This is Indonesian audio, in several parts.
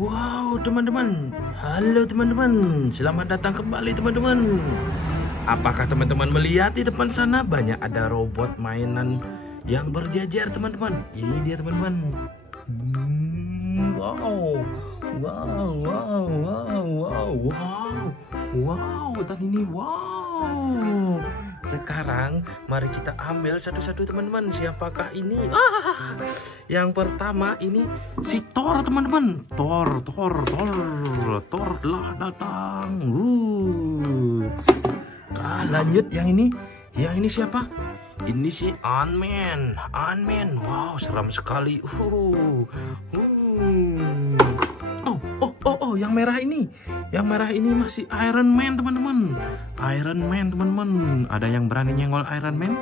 Wow teman-teman, halo teman-teman, selamat datang kembali teman-teman. Apakah teman-teman melihat di depan sana banyak ada robot mainan yang berjejer teman-teman? Ini dia teman-teman. Wow, wow, wow, wow, wow, wow, wow, dan ini wow. Sekarang mari kita ambil satu-satu teman-teman. Siapakah ini? Yang pertama ini si Thor teman-teman. Thor telah datang. Lanjut yang ini. Yang ini siapa? Ini si Ant-Man. Wow, seram sekali. Oh, yang merah ini. Yang merah ini masih Iron Man teman-teman. Ada yang berani nyenggol Iron Man?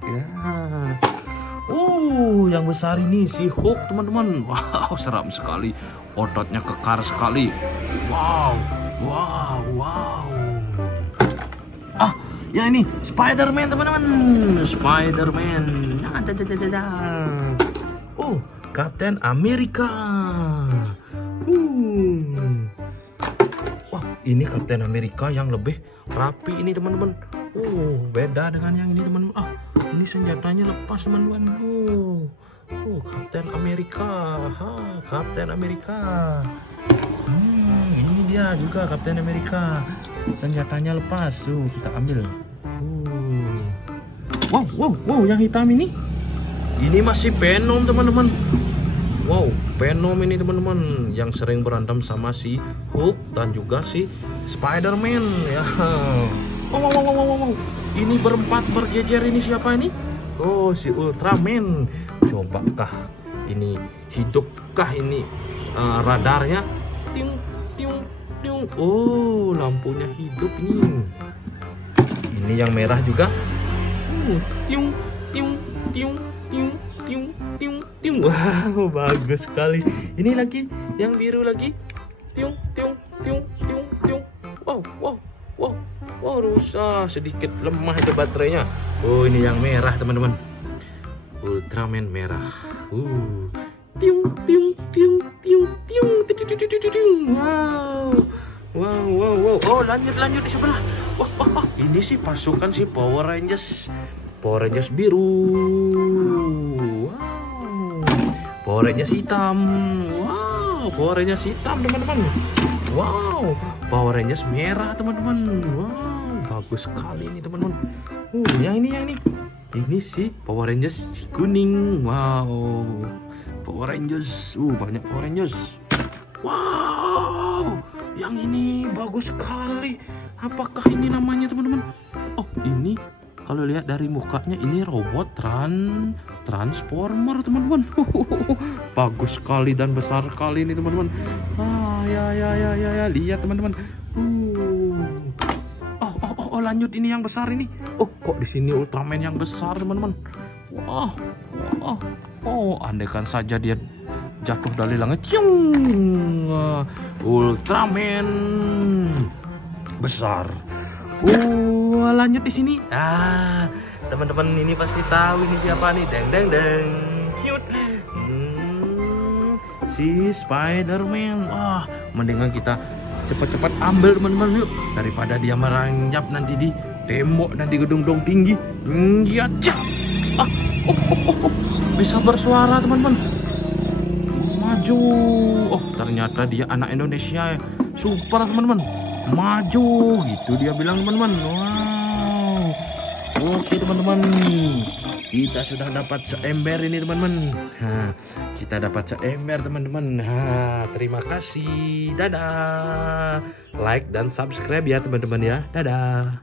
Ya. Yang besar ini si Hulk teman-teman. Wow, seram sekali. Ototnya kekar sekali. Wow. Ya ini Spider-Man teman-teman. Captain America. Wah, ini Captain America yang lebih rapi ini teman-teman. Beda dengan yang ini teman-teman. Ini senjatanya lepas teman-teman. Captain America. Ini dia juga Captain America. Senjatanya lepas. Kita ambil. Wow, yang hitam ini. Ini masih Venom teman-teman. Wow, Venom ini teman-teman yang sering berantem sama si Hulk dan juga si Spider-Man ya. Wow. Ini berempat berjejer ini siapa ini? Si Ultraman. Cobakah ini hidupkah ini radarnya? Tiung. Lampunya hidup ini. Ini yang merah juga. Tiung. Wow, bagus sekali. Ini lagi yang biru lagi. Tiung. Wow, rusak sedikit, lemah itu baterainya. Ini yang merah teman-teman. Ultraman merah. Tiung. Wow. Lanjut di sebelah. Wah. Ini sih pasukan si Power Rangers biru. Wow. Power Rangers hitam. Wow. Power Rangers hitam teman-teman. Wow. Power Rangers merah teman-teman. Wow. Bagus sekali ini teman-teman. Yang ini. Ini si Power Rangers si kuning. Wow. Power Rangers. Banyak Power Rangers. Wow. Yang ini bagus sekali. Apakah ini namanya teman-teman? Ini kalau lihat dari mukanya ini robot transformer teman-teman. Bagus sekali dan besar sekali ini teman-teman. Ya lihat teman-teman. Lanjut ini yang besar ini. Kok di sini Ultraman yang besar teman-teman. Wah. Andaikan saja dia jatuh dari langit. Ultraman besar. Lanjut di sini. Teman-teman ini pasti tahu ini siapa nih. Deng. Cute. Si Spider-Man. Mendingan kita cepat-cepat ambil teman-teman yuk, daripada dia meranjap nanti di tembok dan di gedung-gedung tinggi. Bisa bersuara teman-teman. Maju. Ternyata dia anak Indonesia. Super teman-teman. Maju gitu dia bilang teman-teman. Wow. Oke teman-teman, kita sudah dapat seember ini teman-teman. Kita dapat seember teman-teman. Terima kasih. Dadah. Like dan subscribe ya teman-teman ya. Dadah.